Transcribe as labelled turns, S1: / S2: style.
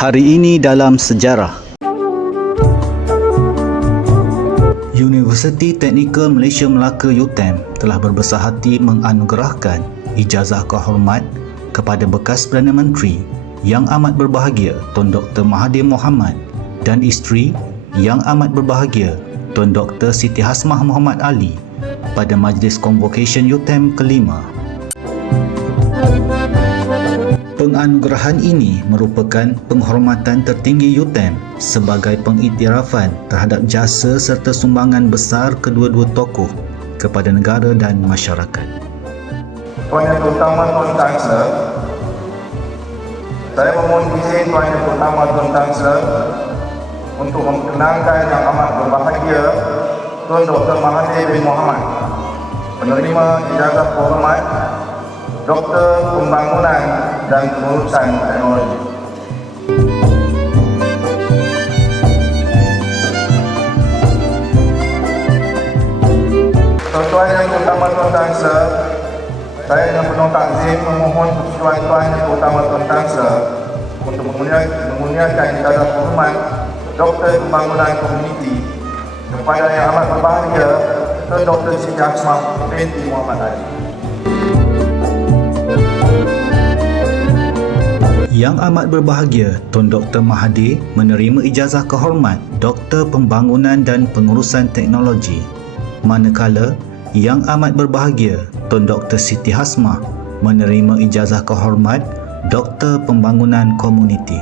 S1: Hari ini dalam sejarah Universiti Teknikal Malaysia Melaka UTM telah berbesar hati menganugerahkan ijazah kehormat kepada bekas Perdana Menteri yang amat berbahagia Tun Dr. Mahathir Mohamad dan isteri yang amat berbahagia Tun Dr. Siti Hasmah Muhammad Ali pada Majlis Convocation UTM kelima. Penganugerahan ini merupakan penghormatan tertinggi UTM sebagai pengiktirafan terhadap jasa serta sumbangan besar kedua-dua tokoh kepada negara dan masyarakat.
S2: Tuan Yang Terutama Tuan Chancellor Saya memohon izin Tuan Yang Terutama Tuan Chancellor untuk memperkenalkan yang amat berbahagia Tuan Dr. Mahathir bin Mohamad penerima ijazah kehormat Doktor Pembangunan dan Pengurusan Teknologi. Tuan-tuan yang terutama Tuan Chancellor, saya dengan penuh takzim memohon persetujuan Tuan Yang Terutama Tuan Chancellor untuk menguniakan ijazah hormat Doktor Pembangunan Komuniti kepada yang amat berbahagia Tuan Dr. Siti Hasmah binti Muhammad Ali.
S1: Yang amat berbahagia Tun Dr. Mahathir menerima ijazah kehormat Doktor Pembangunan dan Pengurusan Teknologi. Manakala Yang amat berbahagia Tun Dr. Siti Hasmah menerima ijazah kehormat Doktor Pembangunan Komuniti.